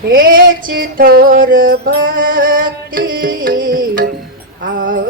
हेच थोर भक्ती आवडते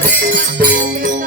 Thank you.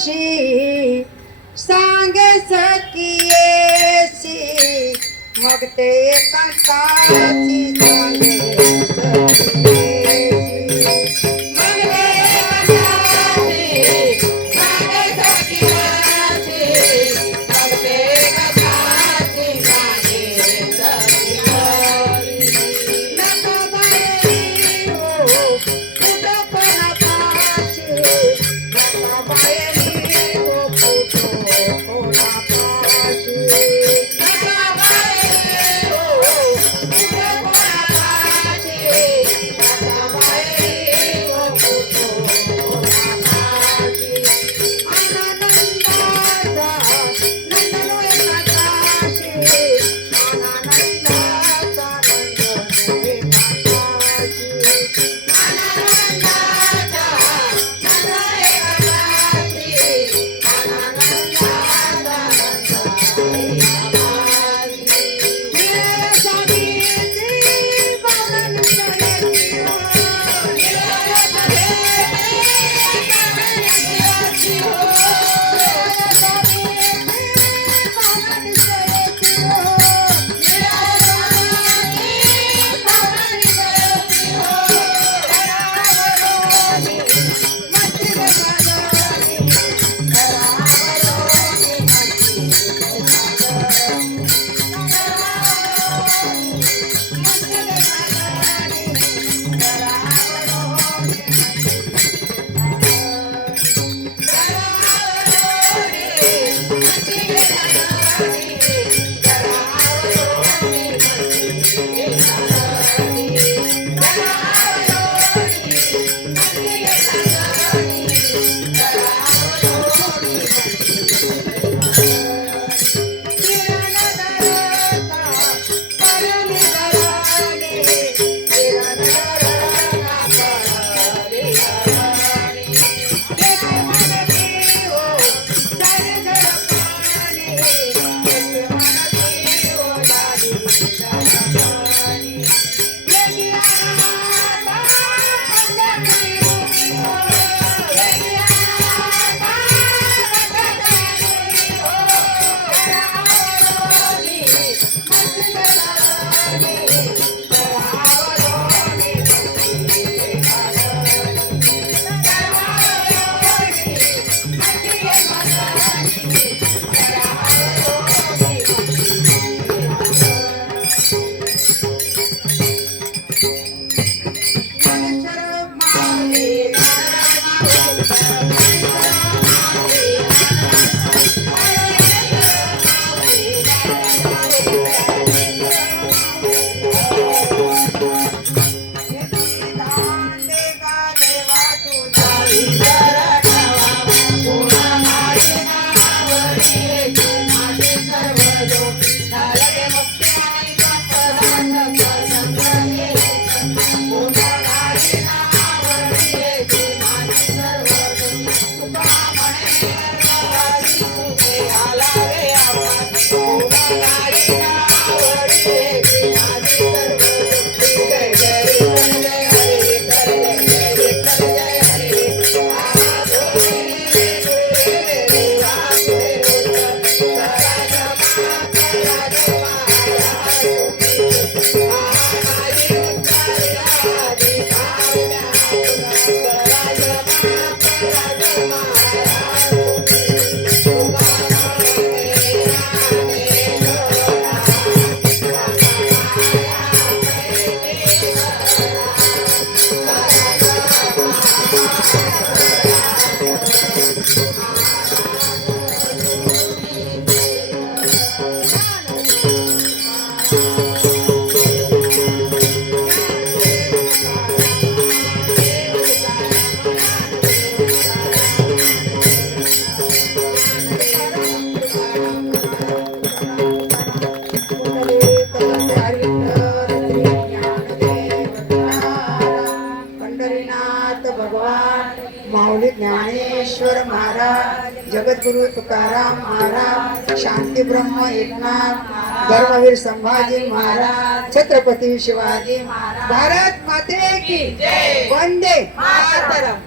कशी सांग सखियेशी मग ते एका सद्गुरु तुकाराम महाराज शांती ब्रह्म एकनाथ धर्मवीर संभाजी महाराज छत्रपती शिवाजी महाराज. भारत माते की वंदे मातरम.